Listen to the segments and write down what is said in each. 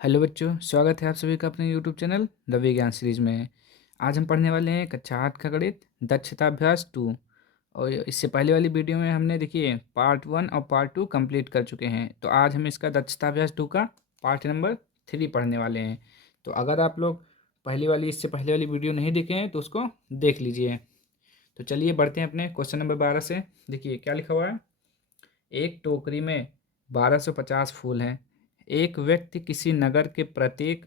Hello बच्चों, स्वागत है आप सभी का अपने यूट्यूब चैनल द विज्ञान सीरीज में। आज हम पढ़ने वाले हैं कक्षा 8 का गणित दक्षता अभ्यास 2। और इससे पहले वाली वीडियो में हमने देखिए पार्ट 1 और पार्ट 2 कंप्लीट कर चुके हैं। तो आज हम इसका दक्षता अभ्यास 2 का पार्ट नंबर 3 पढ़ने वाले हैं। तो अगर आप लोग इससे पहले वाली वीडियो नहीं देखे हैं तो उसको देख लीजिए। तो चलिए बढ़ते हैं अपने क्वेश्चन नंबर 12 से। देखिए क्या लिखा हुआ है। एक टोकरी में 1250 फूल हैं। एक व्यक्ति किसी नगर के प्रत्येक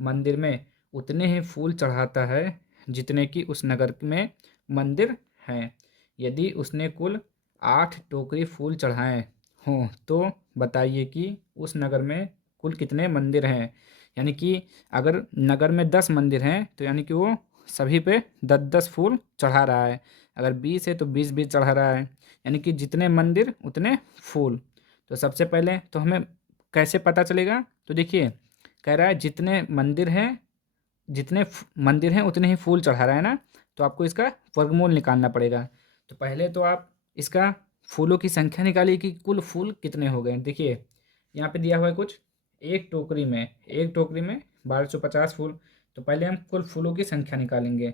मंदिर में उतने ही फूल चढ़ाता है जितने कि उस नगर में मंदिर हैं। यदि उसने कुल 8 टोकरी फूल चढ़ाए हों तो बताइए कि उस नगर में कुल कितने मंदिर हैं। यानी कि अगर नगर में 10 मंदिर हैं तो यानी कि वो सभी पे 10-10 फूल चढ़ा रहा है। अगर 20 है तो 20-20 चढ़ा रहा है। यानी कि जितने मंदिर उतने फूल। तो सबसे पहले तो हमें कैसे पता चलेगा। तो देखिए कह रहा है जितने मंदिर हैं मंदिर हैं उतने ही फूल चढ़ा रहा है ना। तो आपको इसका वर्गमूल निकालना पड़ेगा। तो पहले तो आप इसका फूलों की संख्या निकालिए कि कुल फूल कितने हो गए। देखिए यहाँ पे दिया हुआ है कुछ। एक टोकरी में 1250 फूल। तो पहले हम कुल फूलों की संख्या निकालेंगे।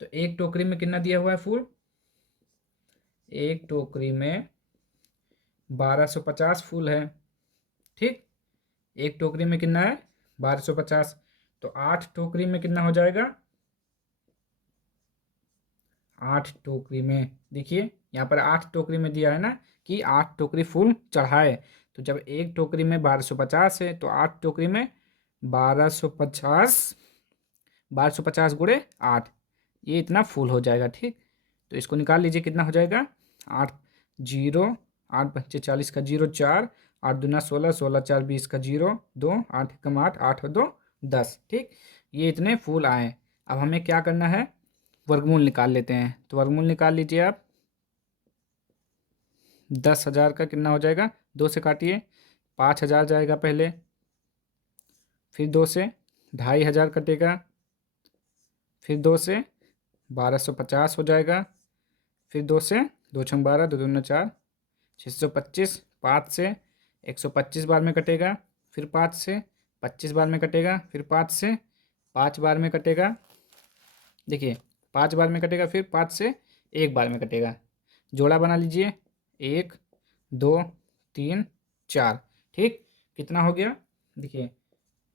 तो एक टोकरी में कितना दिया हुआ है फूल। एक टोकरी में 1250 फूल है। ठीक। एक टोकरी में कितना है 1250। तो 8 टोकरी में कितना हो जाएगा। 8 टोकरी में देखिए यहाँ पर 8 टोकरी में दिया है ना कि 8 टोकरी फूल चढ़ाए। तो जब एक टोकरी में 1250 है तो 8 टोकरी में 1250 1250 गुणे 8 ये इतना फूल हो जाएगा। ठीक। तो इसको निकाल लीजिए कितना हो जाएगा। 8 जीरो 8 × 5 = 40 का जीरो 4 8 दूना 16 16 4 20 का जीरो 2 8 एकम 8 8 और 2 10। ठीक। ये इतने फूल आए। अब हमें क्या करना है वर्गमूल निकाल लेते हैं। तो वर्गमूल निकाल लीजिए आप। 10,000 का कितना हो जाएगा। 2 से काटिए। 5,000 जाएगा पहले। फिर 2 से 2,500 कटेगा। फिर 2 से 1250 हो जाएगा। फिर 2 से 2 × 12 2 दूना 4 625। 5 से 125 बार में कटेगा। फिर 5 से 25 बार में कटेगा। फिर 5 से 5 बार में कटेगा। देखिए 5 बार में कटेगा। फिर 5 से 1 बार में कटेगा। जोड़ा बना लीजिए 1 2 3 4। ठीक। कितना हो गया। देखिए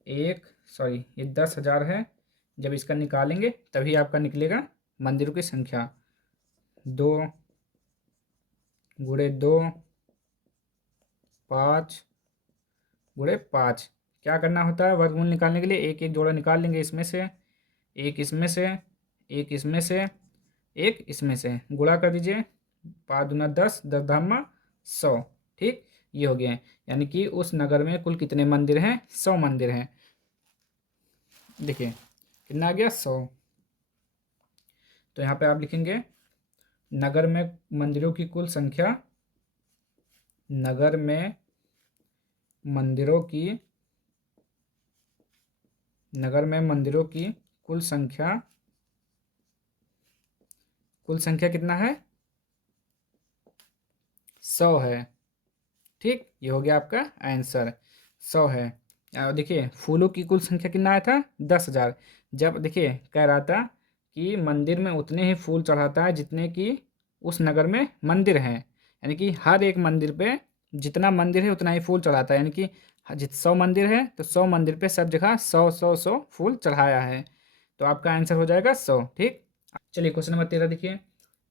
ये 10,000 है। जब इसका निकालेंगे तभी आपका निकलेगा मंदिरों की संख्या। 2 गुणे 2 5 गुणे 5। क्या करना होता है वर्गमूल निकालने के लिए एक एक जोड़ा निकाल लेंगे। इसमें से एक, इसमें से एक, इसमें से एक, इसमें से गुणा कर दीजिए। 5 दूना 10 10 धामा 100। ठीक। ये हो गया। यानी कि उस नगर में कुल कितने मंदिर हैं 100 मंदिर हैं। देखिए कितना आ गया 100। तो यहाँ पे आप लिखेंगे नगर में मंदिरों की कुल संख्या। नगर में मंदिरों की नगर में मंदिरों की कुल संख्या कितना है 100 है। ठीक। ये हो गया आपका आंसर 100 है। देखिए फूलों की कुल संख्या कितना आया था 10,000। जब देखिए कह रहा था कि मंदिर में उतने ही फूल चढ़ाता है जितने कि उस नगर में मंदिर हैं। यानी कि हर एक मंदिर पे जितना मंदिर है उतना ही फूल चढ़ाता है। यानी कि जित 100 मंदिर है तो 100 मंदिर पे सब जगह 100 फूल चढ़ाया है। तो आपका आंसर हो जाएगा 100। ठीक। चलिए क्वेश्चन नंबर 13 देखिए।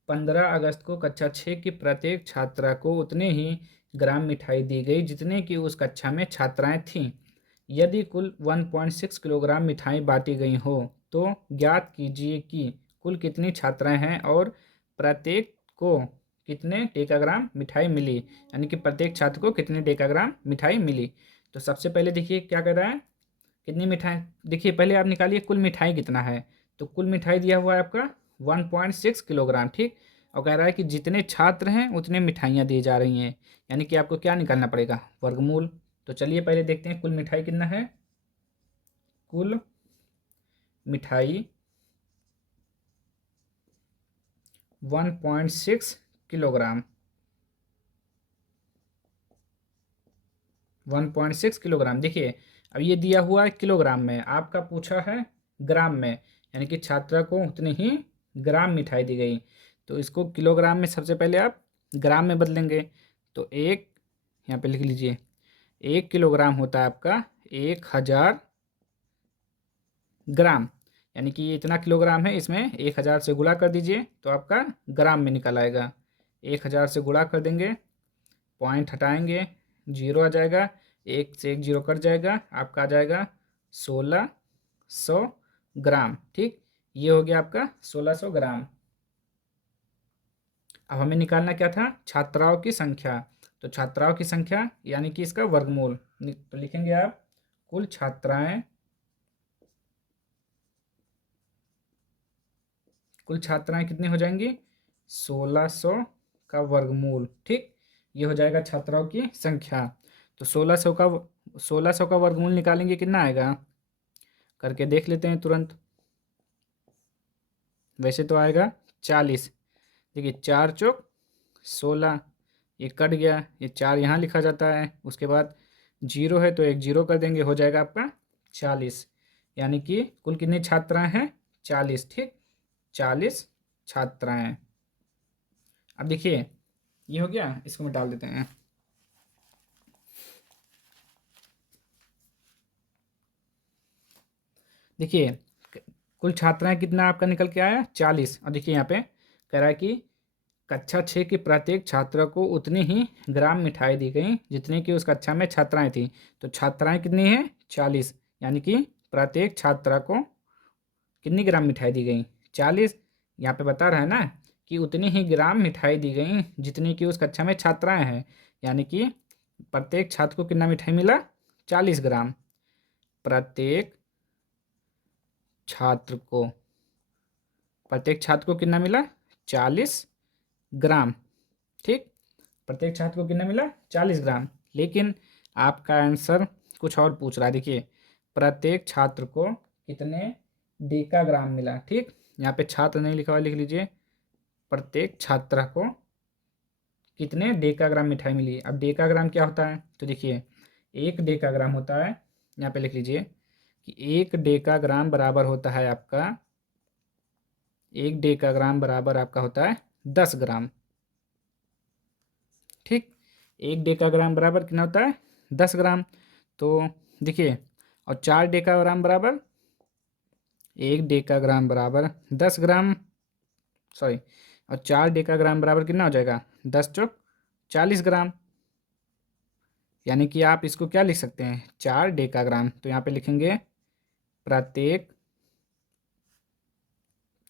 15 अगस्त को कक्षा 6 की प्रत्येक छात्रा को उतने ही ग्राम मिठाई दी गई जितने की उस कक्षा में छात्राएं थीं। यदि कुल 1.6 किलोग्राम मिठाई बांटी गई हो तो ज्ञात कीजिए कि कुल कितनी छात्राएं हैं और प्रत्येक को कितने डेकाग्राम मिठाई मिली। यानी कि प्रत्येक छात्र को कितने डेकाग्राम मिठाई मिली। तो सबसे पहले देखिए क्या कर रहा है कितनी मिठाई। देखिए पहले आप निकालिए कुल मिठाई कितना है। तो कुल मिठाई दिया हुआ है आपका 1.6 किलोग्राम। ठीक। और कह रहा है कि जितने छात्र हैं उतने मिठाइयाँ दी जा रही हैं। यानी कि आपको क्या निकालना पड़ेगा वर्गमूल। तो चलिए पहले देखते हैं कुल मिठाई कितना है। कुल मिठाई 1.6 किलोग्राम। 1.6 किलोग्राम। देखिए अब ये दिया हुआ है किलोग्राम में, आपका पूछा है ग्राम में, यानी कि छात्रा को उतनी ही ग्राम मिठाई दी गई। तो इसको किलोग्राम में सबसे पहले आप ग्राम में बदलेंगे। तो एक, यहाँ पे लिख लीजिए, 1 किलोग्राम होता है आपका 1000 ग्राम, यानी कि ये इतना किलोग्राम है, इसमें 1000 से गुणा कर दीजिए तो आपका ग्राम में निकल आएगा। 1000 से गुणा कर देंगे, पॉइंट हटाएंगे, जीरो आ जाएगा, एक से एक जीरो कट जाएगा, आपका आ जाएगा 1600 ग्राम। ठीक, ये हो गया आपका 1600 ग्राम। अब हमें निकालना क्या था, छात्राओं की संख्या। तो छात्राओं की संख्या यानी कि इसका वर्गमूल, तो लिखेंगे आप कुल छात्राएं, कुल छात्राएं कितनी हो जाएंगी, 1600 का वर्गमूल। ठीक, ये हो जाएगा छात्राओं की संख्या। तो 1600 का वर्गमूल निकालेंगे, कितना आएगा, करके देख लेते हैं तुरंत। वैसे तो आएगा 40। देखिए 4 चौक 16, ये कट गया, ये 4 यहाँ लिखा जाता है, उसके बाद जीरो है तो एक जीरो कर देंगे, हो जाएगा आपका 40। यानी कि कुल कितनी छात्राएं हैं, 40। ठीक, 40 छात्राएं। अब देखिए ये हो गया, इसको मिटा देते हैं। देखिए कुल छात्राएं कितना आपका निकल के आया, 40। और देखिए यहाँ पे कह रहा है कि कक्षा 6 की प्रत्येक छात्रा को उतनी ही ग्राम मिठाई दी गई जितनी कि उस कक्षा में छात्राएं थीं। तो छात्राएं कितनी हैं, 40, यानी कि प्रत्येक छात्रा को कितनी ग्राम मिठाई दी गई, 40। यहाँ पे बता रहा है ना कि उतनी ही ग्राम मिठाई दी गई जितनी कि उस कक्षा में छात्राएं हैं, यानी कि प्रत्येक छात्र को कितना मिठाई मिला, 40 ग्राम। प्रत्येक छात्र को, प्रत्येक छात्र को कितना मिला, 40 ग्राम। ठीक, प्रत्येक छात्र को कितना मिला, 40 ग्राम। लेकिन आपका आंसर कुछ और पूछ रहा है। देखिए प्रत्येक छात्र को कितने डेकाग्राम मिला। ठीक, यहाँ पे छात्र नहीं लिखा हुआ, लिख लीजिए प्रत्येक छात्रा को कितने डेकाग्राम मिठाई मिली। अब डेकाग्राम क्या होता है, तो देखिए 1 डेकाग्राम होता है, यहाँ पे लिख लीजिए कि 1 डेकाग्राम बराबर होता है आपका, 1 डेकाग्राम बराबर आपका होता है 10 ग्राम। ठीक, 1 डेकाग्राम बराबर कितना होता है, 10 ग्राम। तो देखिए, और 4 डेकाग्राम बराबर, 1 डेकाग्राम बराबर 10 ग्राम, सॉरी, और 4 डेकाग्राम बराबर कितना हो जाएगा, 10 चौक 40 ग्राम। यानी कि आप इसको क्या लिख सकते हैं, 4 डेकाग्राम। तो यहाँ पे लिखेंगे प्रत्येक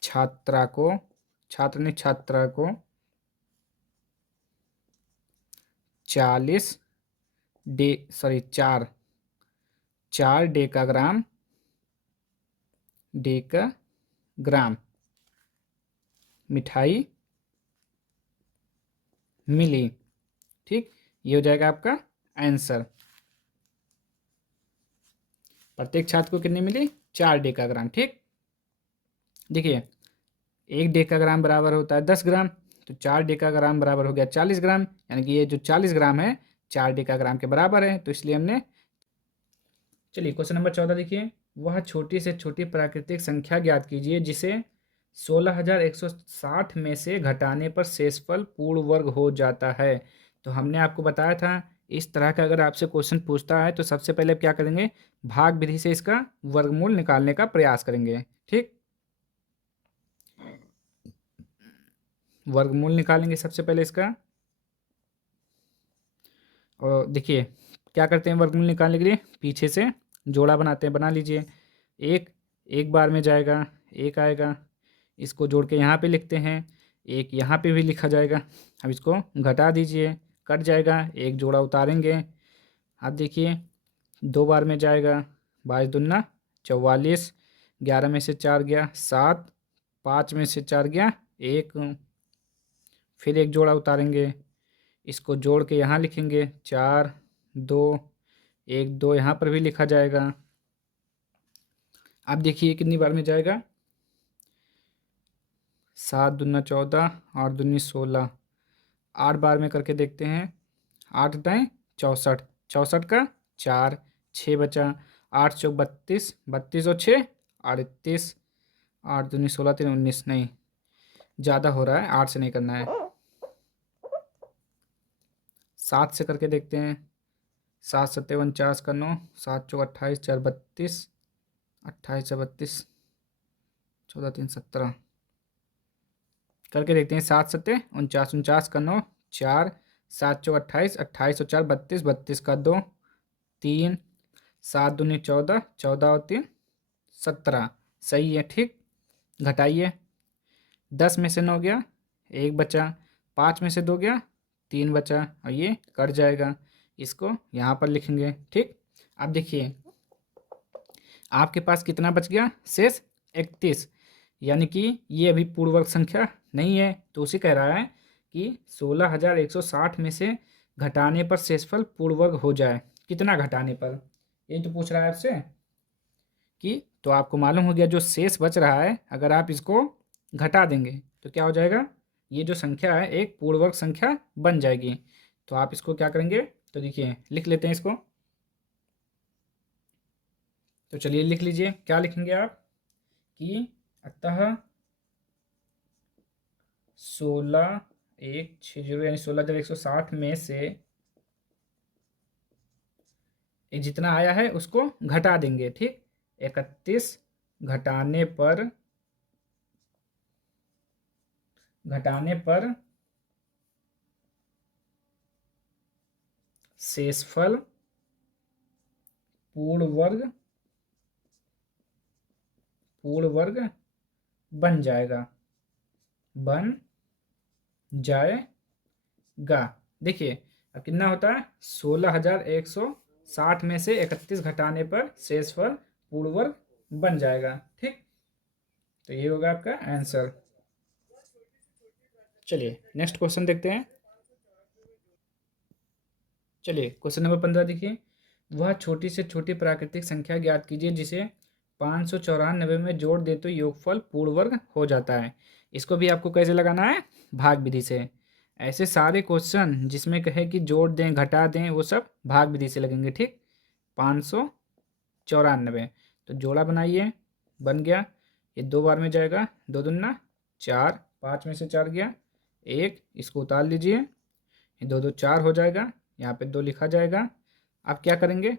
छात्रा को, छात्र ने छात्रा को 40 डे, सॉरी 4 डेकाग्राम, डेकाग्राम मिठाई मिली। ठीक, ये हो जाएगा आपका आंसर। प्रत्येक छात्र को कितनी मिली, 4 डेकाग्राम। ठीक, देखिए 1 डेकाग्राम बराबर होता है 10 ग्राम, तो 4 डेकाग्राम बराबर हो गया 40 ग्राम, यानी कि ये जो 40 ग्राम है 4 डेकाग्राम के बराबर है, तो इसलिए हमने। चलिए क्वेश्चन नंबर 14 देखिए, वह छोटी से छोटी प्राकृतिक संख्या ज्ञात कीजिए जिसे 16,160 में से घटाने पर शेषफल पूर्ण वर्ग हो जाता है। तो हमने आपको बताया था इस तरह का अगर आपसे क्वेश्चन पूछता है तो सबसे पहले आप क्या करेंगे, भाग विधि से इसका वर्गमूल निकालने का प्रयास करेंगे। ठीक, वर्गमूल निकालेंगे सबसे पहले इसका। और देखिए क्या करते हैं वर्गमूल निकालने के लिए, पीछे से जोड़ा बनाते हैं, बना लीजिए। एक, एक बार में जाएगा, एक आएगा, इसको जोड़ के यहाँ पे लिखते हैं, एक यहाँ पे भी लिखा जाएगा। अब इसको घटा दीजिए, कट जाएगा, एक जोड़ा उतारेंगे। अब देखिए 2 बार में जाएगा, 22 दूना 44, 11 में से 4 गया 7, 5 में से 4 गया 1, फिर एक जोड़ा उतारेंगे, इसको जोड़ के यहाँ लिखेंगे 4 2, 1 2 यहाँ पर भी लिखा जाएगा। अब देखिए कितनी बार में जाएगा, 7 दूना 14, 8 दूनी 16, 8 बार में करके देखते हैं, 8 दाएँ 64, 64 का 4, 6 बचा, 8 चौक 32, 32 और 6 38, 8 दूनी 16 3 19, नहीं ज़्यादा हो रहा है, 8 से नहीं करना है, 7 से करके देखते हैं। 7 सत्ते 49 का 9, 7 चौक 28, 4 32, 28 से 32, 14 3 17 करके देखते हैं। 7 सत्ते 49, 49 का 9, 4, 7 चौक 28, 28 और 4 32, 32 का 2, 3, 7 दूनी 14, 14 और 3 17, सही है ठीक। घटाइए, 10 में से 9 गया, 1 बचा, 5 में से 2 गया, 3 बचा और ये कट जाएगा, इसको यहाँ पर लिखेंगे ठीक। अब देखिए आपके पास कितना बच गया शेष, 31, यानी कि ये अभी पूर्ण वर्ग संख्या नहीं है, तो उसे कह रहा है कि 16,160 में से घटाने पर शेषफल पूर्ण वर्ग हो जाए। कितना घटाने पर, ये तो पूछ रहा है आपसे कि, तो आपको मालूम हो गया जो शेष बच रहा है अगर आप इसको घटा देंगे तो क्या हो जाएगा, ये जो संख्या है एक पूर्ण वर्ग संख्या बन जाएगी। तो आप इसको क्या करेंगे, तो देखिए लिख लेते हैं इसको। तो चलिए लिख लीजिए, क्या लिखेंगे आप कि अतः 16,160 यानी 16,160 में से ये जितना आया है उसको घटा देंगे ठीक। 31 घटाने पर शेषफल पूर्ण वर्ग बन जाएगा, देखिए अब कितना होता है, 16,160 में से 31 घटाने पर शेषफल पूर्ण वर्ग बन जाएगा ठीक। तो ये होगा आपका आंसर। चलिए नेक्स्ट क्वेश्चन देखते हैं। चलिए क्वेश्चन नंबर 15 देखिए, वह छोटी से छोटी प्राकृतिक संख्या ज्ञात कीजिए जिसे 594 में जोड़ दे तो योगफल पूर्ण वर्ग हो जाता है। इसको भी आपको कैसे लगाना है, भाग विधि से। ऐसे सारे क्वेश्चन जिसमें कहे कि जोड़ दें घटा दें वो सब भाग विधि से लगेंगे ठीक। 594, तो जोड़ा बनाइए, बन गया, ये 2 बार में जाएगा, 2 दूना 4, 5 में से 4 गया, 1, इसको उतार लीजिए, ये 2 2 4 हो जाएगा, यहाँ पे 2 लिखा जाएगा। अब क्या करेंगे,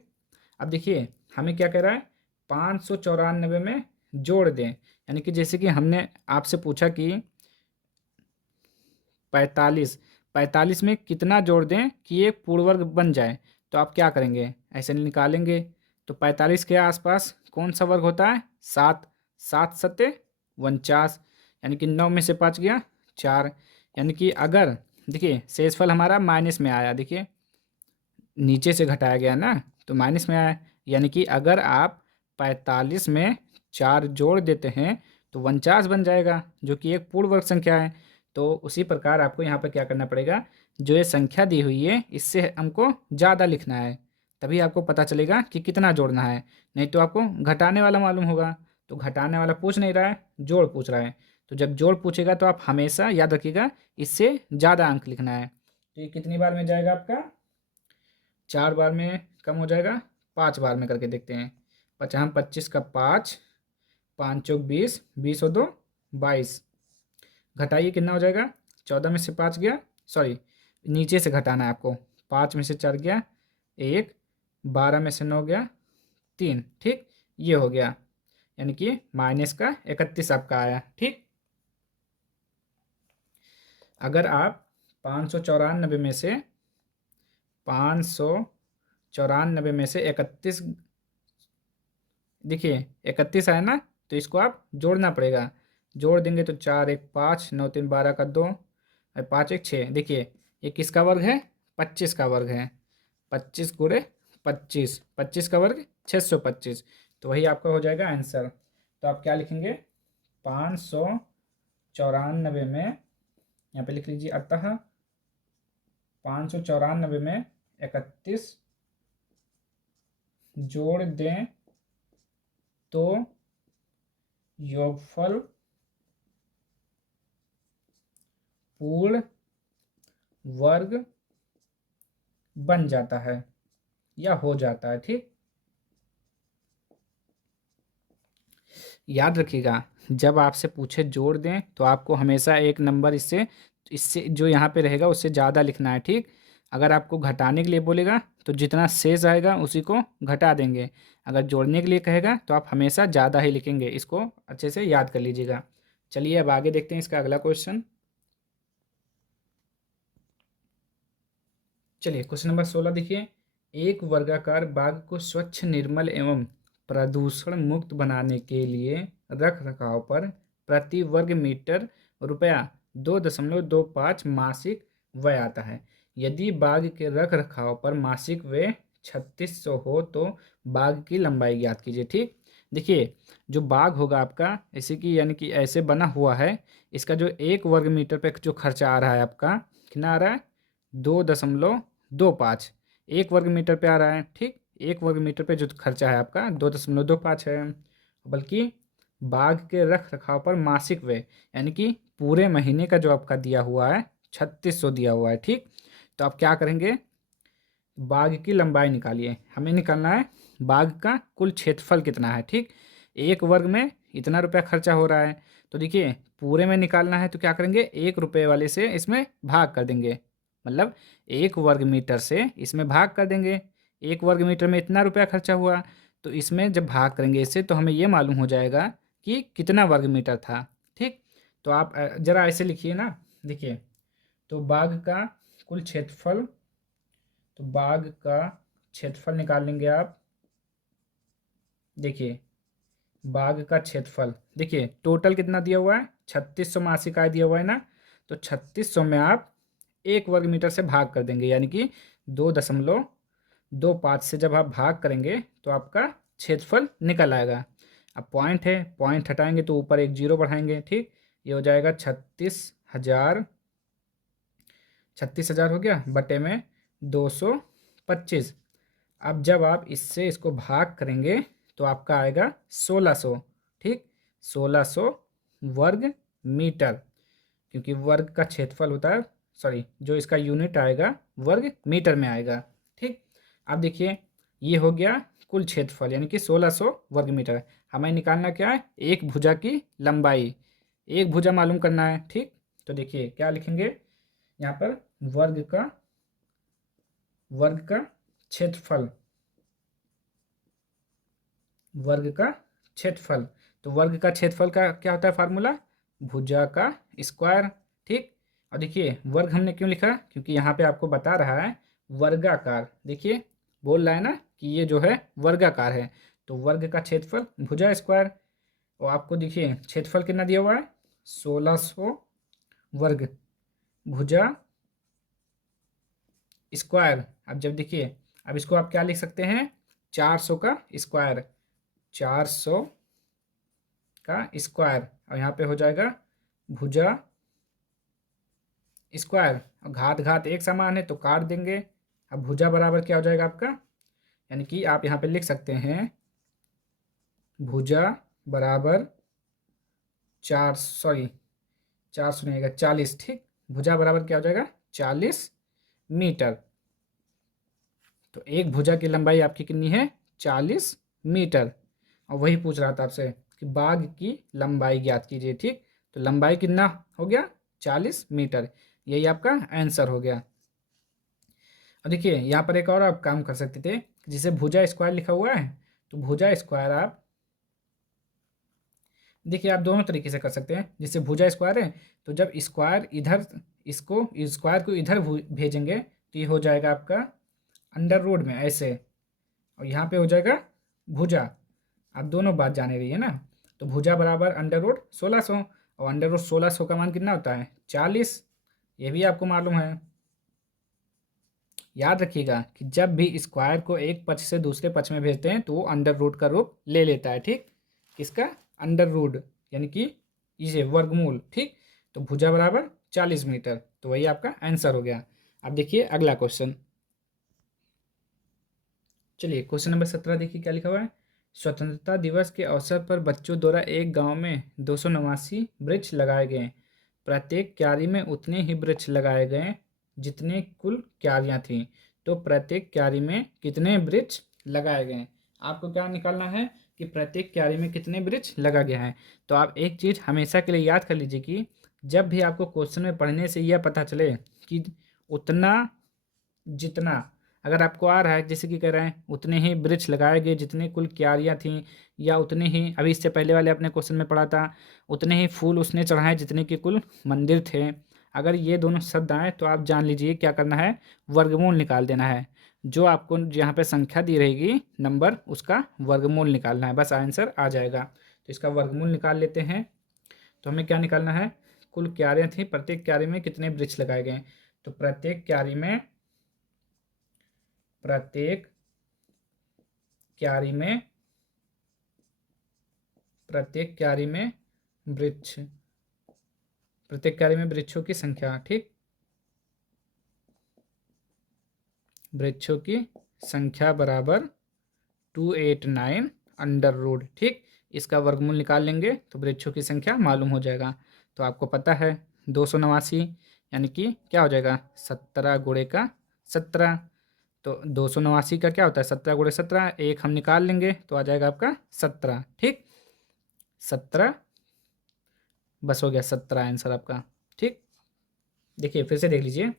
अब देखिए हमें क्या कह रहा है, 594 में जोड़ दें, यानी कि जैसे कि हमने आपसे पूछा कि 45 में कितना जोड़ दें कि एक पूर्ण वर्ग बन जाए, तो आप क्या करेंगे, ऐसे निकालेंगे। तो 45 के आसपास कौन सा वर्ग होता है, 7, 7 सत्ते 49, यानी कि 9 में से 5 गया 4, यानी कि अगर देखिए शेषफल हमारा माइनस में आया, देखिए नीचे से घटाया गया ना तो माइनस में आया, यानी कि अगर आप 45 में 4 जोड़ देते हैं तो 49 बन जाएगा जो कि एक पूर्ण वर्ग संख्या है। तो उसी प्रकार आपको यहाँ पर क्या करना पड़ेगा, जो ये संख्या दी हुई है इससे हमको ज़्यादा लिखना है, तभी आपको पता चलेगा कि कितना जोड़ना है, नहीं तो आपको घटाने वाला मालूम होगा। तो घटाने वाला पूछ नहीं रहा है, जोड़ पूछ रहा है। तो जब जोड़ पूछेगा तो आप हमेशा याद रखिएगा इससे ज़्यादा अंक लिखना है। तो ये कितनी बार में जाएगा आपका, 4 बार में कम हो जाएगा, 5 बार में करके देखते हैं। 50 25 का 5, 5 चौक 20, 20 और 2 22, घटाइए कितना हो जाएगा, 14 में से 5 गया, सॉरी नीचे से घटाना है आपको, 5 में से 4 गया 1, 12 में से 9 गया 3 ठीक, ये हो गया, यानी कि माइनस का 31 आपका आया ठीक। अगर आप 594 में से 594 में से 31, देखिए 31 आया ना, तो इसको आप जोड़ना पड़ेगा, जोड़ देंगे तो 4 1 5, 9 3 12 का 2, 5 1 6, देखिए ये किसका वर्ग है, 25 का वर्ग है, 25 गुणे 25, 25 का वर्ग 625, तो वही आपका हो जाएगा आंसर। तो आप क्या लिखेंगे, 594 में, यहाँ पे लिख लीजिए अतः 594 में 31 जोड़ दें तो योगफल पूर्ण वर्ग बन जाता है। या हो जाता है। ठीक, याद रखिएगा, जब आपसे पूछे जोड़ दें तो आपको हमेशा एक नंबर इससे इससे जो यहाँ पे रहेगा उससे ज़्यादा लिखना है। ठीक, अगर आपको घटाने के लिए बोलेगा तो जितना शेष आएगा उसी को घटा देंगे, अगर जोड़ने के लिए कहेगा तो आप हमेशा ज़्यादा ही लिखेंगे। इसको अच्छे से याद कर लीजिएगा। चलिए अब आगे देखते हैं इसका अगला क्वेश्चन। चलिए क्वेश्चन नंबर 16 देखिए, एक वर्गाकार बाग को स्वच्छ, निर्मल एवं प्रदूषण मुक्त बनाने के लिए रख रखाव पर प्रति वर्ग मीटर रुपया 2.25 मासिक व्यय आता है। यदि बाग के रख रखाव पर मासिक व्यय 3600 हो तो बाग की लंबाई ज्ञात कीजिए। ठीक, देखिए जो बाग होगा आपका ऐसे कि यानी कि ऐसे बना हुआ है, इसका जो 1 वर्ग मीटर पे जो खर्चा आ रहा है आपका कितना आ रहा है, 2.25 1 वर्ग मीटर पे आ रहा है। ठीक, 1 वर्ग मीटर पे जो खर्चा है आपका 2.25 है। बल्कि बाग के रख रखाव पर मासिक व्यय यानी कि पूरे महीने का जो आपका दिया हुआ है 3600 दिया हुआ है। ठीक, तो आप क्या करेंगे, बाग की लंबाई निकालिए। हमें निकालना है बाग का कुल क्षेत्रफल कितना है। ठीक, 1 वर्ग में इतना रुपया खर्चा हो रहा है, तो देखिए पूरे में निकालना है तो क्या करेंगे, 1 रुपये वाले से इसमें भाग कर देंगे, मतलब 1 वर्ग मीटर से इसमें भाग कर देंगे। 1 वर्ग मीटर में इतना रुपया खर्चा हुआ, तो इसमें जब भाग करेंगे इससे तो हमें ये मालूम हो जाएगा कि कितना वर्ग मीटर था। ठीक, तो आप ज़रा ऐसे लिखिए ना, देखिए तो बाग का कुल क्षेत्रफल, तो बाग का क्षेत्रफल निकाल लेंगे आप। देखिए बाग का क्षेत्रफल, देखिए टोटल कितना दिया हुआ है, 3600 मासिक आय दिया हुआ है ना, तो 3600 में आप 1 वर्ग मीटर से भाग कर देंगे, यानी कि 2.25 से जब आप भाग करेंगे तो आपका क्षेत्रफल निकल आएगा। अब पॉइंट है, पॉइंट हटाएंगे तो ऊपर एक जीरो बढ़ाएंगे। ठीक, ये हो जाएगा 36,000, 36,000 हो गया बटे में 225। अब जब आप इससे इसको भाग करेंगे तो आपका आएगा 1600। ठीक, 1600 वर्ग मीटर, क्योंकि वर्ग का क्षेत्रफल होता है, सॉरी जो इसका यूनिट आएगा वर्ग मीटर में आएगा। ठीक, अब देखिए ये हो गया कुल क्षेत्रफल यानी कि 1600 वर्ग मीटर। हमें निकालना क्या है, एक भुजा की लंबाई, एक भुजा मालूम करना है। ठीक, तो देखिए क्या लिखेंगे यहाँ पर, वर्ग का क्षेत्रफल, वर्ग का क्षेत्रफल, तो वर्ग का क्षेत्रफल का क्या होता है फार्मूला, भुजा का स्क्वायर। ठीक, और देखिए वर्ग हमने क्यों लिखा, क्योंकि यहाँ पे आपको बता रहा है वर्गाकार, देखिए बोल रहा है ना कि ये जो है वर्गाकार है, तो वर्ग का क्षेत्रफल भुजा स्क्वायर। और आपको देखिए क्षेत्रफल कितना दिया हुआ है, 1600 वर्ग भुजा स्क्वायर। अब जब देखिए अब इसको आप क्या लिख सकते हैं, 400 का स्क्वायर, 400 का स्क्वायर, और यहाँ पे हो जाएगा भुजा स्क्वायर, और घात घात एक समान है तो काट देंगे। अब भुजा बराबर क्या हो जाएगा आपका, यानी कि आप यहाँ पे लिख सकते हैं भुजा बराबर 400 नहीं आएगा 40। ठीक, भुजा बराबर क्या हो जाएगा 40 मीटर। तो एक भुजा की लंबाई आपकी कितनी है, 40 मीटर। और वही पूछ रहा था आपसे कि बाग की लंबाई ज्ञात कीजिए। ठीक, तो लंबाई कितना हो गया, 40 मीटर, यही आपका आंसर हो गया। और देखिए यहाँ पर एक और आप काम कर सकते थे, जिसे भुजा स्क्वायर लिखा हुआ है, तो भुजा स्क्वायर आप देखिए आप दोनों तरीके से कर सकते हैं। जैसे भुजा स्क्वायर है तो जब स्क्वायर इधर, इसको स्क्वायर को इधर भेजेंगे तो ये हो जाएगा आपका अंडर रूट में ऐसे, और यहाँ पे हो जाएगा भुजा। आप दोनों बात जाने रही है ना, तो भुजा बराबर अंडर रूट 1600, और अंडर रूट 1600 का मान कितना होता है 40, ये भी आपको मालूम है। याद रखिएगा कि जब भी स्क्वायर को एक पक्ष से दूसरे पक्ष में भेजते हैं तो वो अंडर रूट का रूप ले लेता है। ठीक, किसका, अंडर रूट यानी कि इसे वर्गमूल। ठीक, तो भुजा बराबर 40 मीटर, तो वही आपका आंसर हो गया। अब देखिए अगला क्वेश्चन। चलिए क्वेश्चन नंबर 17 देखिए क्या लिखा हुआ है, स्वतंत्रता दिवस के अवसर पर बच्चों द्वारा एक गांव में 289 वृक्ष लगाए गए। प्रत्येक क्यारी में उतने ही वृक्ष लगाए गए जितने कुल क्यारियां थीं। तो प्रत्येक क्यारी में कितने वृक्ष लगाए गए हैं। आपको क्या निकालना है कि प्रत्येक क्यारी में कितने वृक्ष लगा गया है। तो आप एक चीज़ हमेशा के लिए याद कर लीजिए कि जब भी आपको क्वेश्चन में पढ़ने से यह पता चले कि उतना जितना अगर आपको आ रहा है, जैसे कि कह रहे हैं उतने ही वृक्ष लगाए गए जितनी कुल क्यारियाँ थीं, या उतने ही, अभी इससे पहले वाले अपने क्वेश्चन में पढ़ा था, उतने ही फूल उसने चढ़ाए जितने के कुल मंदिर थे। अगर ये दोनों शब्द आए तो आप जान लीजिए क्या करना है, वर्गमूल निकाल देना है। जो आपको यहाँ पे संख्या दी रहेगी नंबर, उसका वर्गमूल निकालना है, बस आंसर आ जाएगा। तो इसका वर्गमूल निकाल लेते हैं। तो हमें क्या निकालना है, कुल क्यारियाँ थी, प्रत्येक क्यारी में कितने वृक्ष लगाए गए। तो प्रत्येक क्यारी में प्रत्येक क्यारी में प्रत्येक क्यारी में वृक्ष, प्रत्येक क्यारी में वृक्षों की संख्या, ठीक, वृक्षों की संख्या बराबर 289 अंडर रूट, ठीक। इसका वर्गमूल निकाल लेंगे तो वृक्षों की संख्या मालूम हो जाएगा। तो आपको पता है 289 यानी कि क्या हो जाएगा, 17 गुणे का 17। तो 289 का क्या होता है, 17 गुणे 17, एक हम निकाल लेंगे तो आ जाएगा आपका 17, ठीक। 17, बस हो गया 17 आंसर आपका, ठीक। देखिए फिर से देख लीजिए,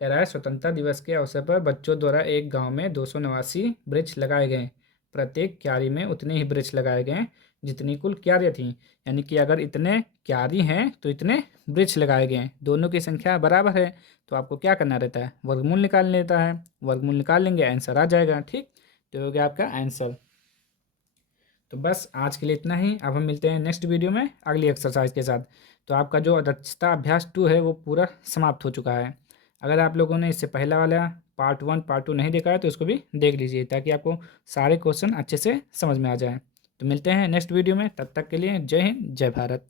कह रहा है स्वतंत्रता दिवस के अवसर पर बच्चों द्वारा एक गांव में 289 वृक्ष लगाए गए। प्रत्येक क्यारी में उतने ही वृक्ष लगाए गए जितनी कुल क्यारियाँ थीं। यानी कि अगर इतने क्यारी हैं तो इतने वृक्ष लगाए गए हैं, दोनों की संख्या बराबर है। तो आपको क्या करना रहता है, वर्गमूल निकाल लेता है, वर्गमूल निकाल लेंगे आंसर आ जाएगा, ठीक। तो हो गया आपका आंसर। तो बस आज के लिए इतना ही। अब हम मिलते हैं नेक्स्ट वीडियो में अगली एक्सरसाइज के साथ। तो आपका जो दक्षता अभ्यास 2 है वो पूरा समाप्त हो चुका है। अगर आप लोगों ने इससे पहला वाला पार्ट 1 पार्ट 2 नहीं देखा है तो उसको भी देख लीजिए, ताकि आपको सारे क्वेश्चन अच्छे से समझ में आ जाए। तो मिलते हैं नेक्स्ट वीडियो में, तब तक के लिए जय हिंद जय भारत।